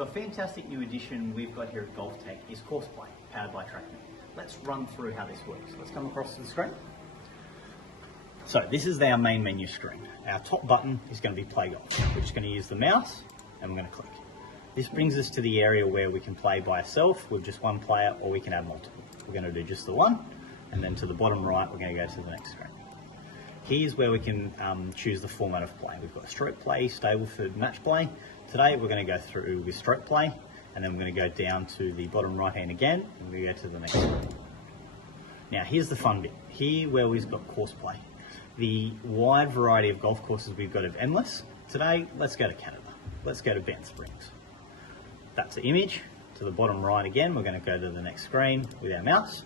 So a fantastic new addition we've got here at Golftec is Course Play, powered by TrackMan. Let's run through how this works. Let's come across to the screen. So this is our main menu screen. Our top button is going to be Play Golf. We're just going to use the mouse and we're going to click. This brings us to the area where we can play by ourselves with just one player, or we can have multiple. We're going to do just the one, and then to the bottom right we're going to go to the next screen. Here's where we can choose the format of play. We've got stroke play, Stableford match play. Today we're going to go through with stroke play, and then we're going to go down to the bottom right hand again, and we go to the next screen. Now here's the fun bit. Here where we've got course play. The wide variety of golf courses we've got of endless. Today, let's go to Canada. Let's go to Banff Springs. That's the image. To the bottom right again, we're going to go to the next screen with our mouse.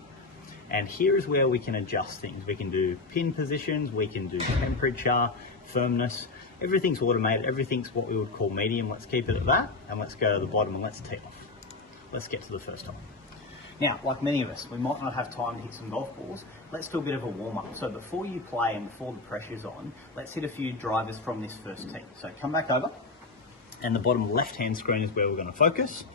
And here is where we can adjust things. We can do pin positions, we can do temperature, firmness. Everything's automated, everything's what we would call medium. Let's keep it at that, and let's go to the bottom and let's tee off. Let's get to the first hole. Now, like many of us, we might not have time to hit some golf balls. Let's do a bit of a warm-up. So before you play and before the pressure's on, let's hit a few drivers from this first tee. So come back over, and the bottom left-hand screen is where we're going to focus.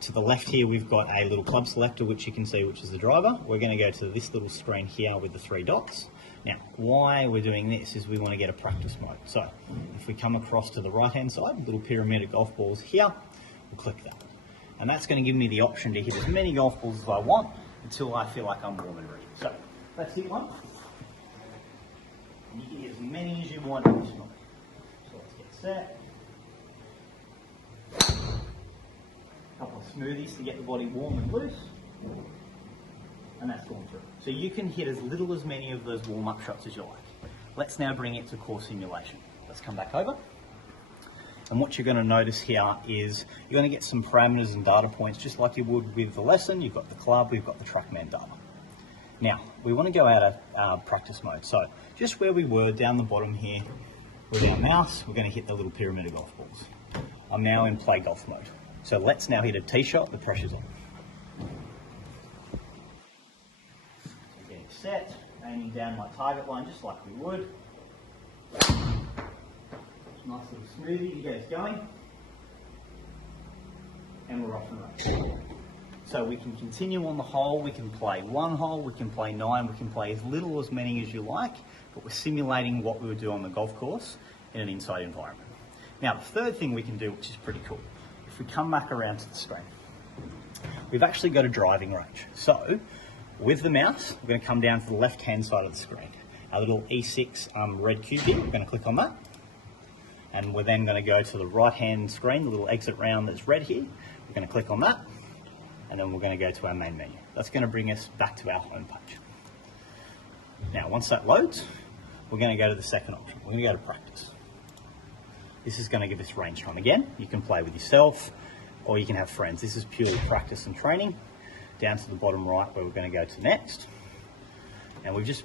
To the left here, we've got a little club selector, which you can see, which is the driver. We're going to go to this little screen here with the 3 dots. Now, why we're doing this is we want to get a practice mode. So if we come across to the right-hand side, little pyramid of golf balls here, we'll click that. And that's going to give me the option to hit as many golf balls as I want until I feel like I'm warm and ready. So let's hit one. And you can hit as many as you want in this mode. So let's get set. A couple of smoothies to get the body warm and loose. And that's gone through. So you can hit as little as many of those warm-up shots as you like. Let's now bring it to course simulation. Let's come back over. And what you're going to notice here is you're going to get some parameters and data points just like you would with the lesson. You've got the club, we've got the TrackMan data. Now, we want to go out of practice mode. So just where we were down the bottom here with our mouse, we're going to hit the little pyramid of golf balls. I'm now in play golf mode. So let's now hit a tee shot, the pressure's on. So getting set, aiming down my target line just like we would. Nice little smoothie to get us going, and we're off and running. So we can continue on the hole, we can play 1 hole, we can play 9, we can play as little or as many as you like, but we're simulating what we would do on the golf course in an inside environment. Now the third thing we can do, which is pretty cool, if we come back around to the screen, we've actually got a driving range. So with the mouse, we're going to come down to the left hand side of the screen. Our little E6 red cube here, we're going to click on that. And we're then going to go to the right-hand screen, the little exit round that's red here. We're going to click on that, and then we're going to go to our main menu. That's going to bring us back to our home page. Now, once that loads, we're going to go to the second option. We're going to go to practice. This is going to give us range time. Again, you can play with yourself, or you can have friends. This is purely practice and training. Down to the bottom right, where we're going to go to next. And we've just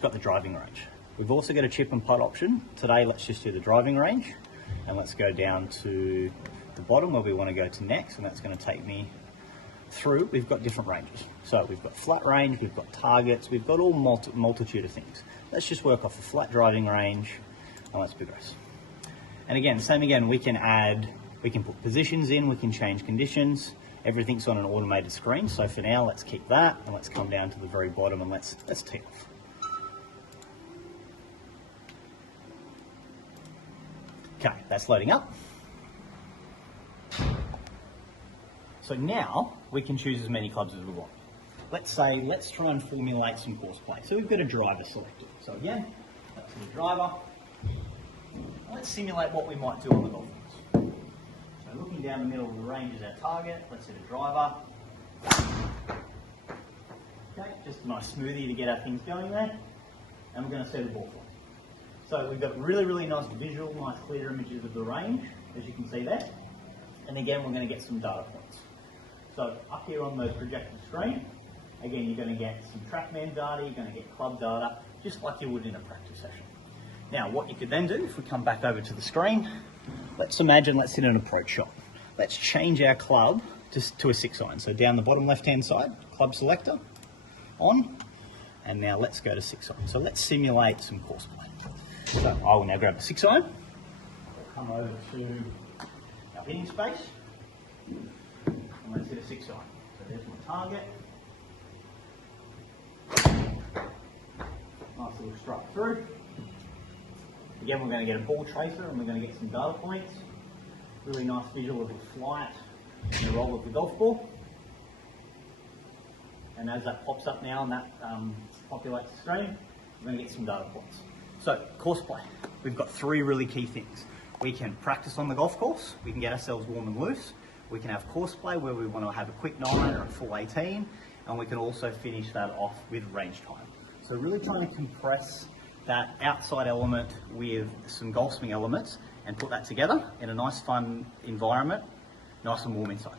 got the driving range. We've also got a chip and putt option. Today, let's just do the driving range, and let's go down to the bottom where we want to go to next, and that's going to take me through. We've got different ranges. So we've got flat range, we've got targets, we've got all multitude of things. Let's just work off a flat driving range, and let's progress. And again, same again, we can put positions in, we can change conditions. Everything's on an automated screen. So for now, let's keep that, and let's come down to the very bottom, and let's tee off. Okay, that's loading up. So now we can choose as many clubs as we want. Let's try and formulate some course play. So we've got a driver selected. So again, that's the driver. Let's simulate what we might do on the golf course. So looking down the middle of the range is our target. Let's hit a driver. Okay, just a nice smoothie to get our things going there. And we're going to set a ball flight. So we've got really, really nice visual, nice clear images of the range, as you can see there. And again, we're going to get some data points. So up here on the projected screen, again, you're going to get some TrackMan data, you're going to get club data, just like you would in a practice session. Now, what you could then do, if we come back over to the screen, let's imagine, let's hit an approach shot. Let's change our club to a 6-iron. So down the bottom left-hand side, club selector, on, and now let's go to 6-iron. So let's simulate some course play. So I will now grab a 6-iron, come over to our hitting space, 6 iron. So there's my target. Nice little strike through. Again, we're going to get a ball tracer and we're going to get some data points. Really nice visual of the flight and the roll of the golf ball. And as that pops up now and that populates the screen, we're going to get some data points. So, course play. We've got 3 really key things. We can practice on the golf course, we can get ourselves warm and loose, we can have course play where we want to have a quick 9 or a full 18, and we can also finish that off with range time. So really trying to compress that outside element with some golf swing elements and put that together in a nice fun environment, nice and warm inside.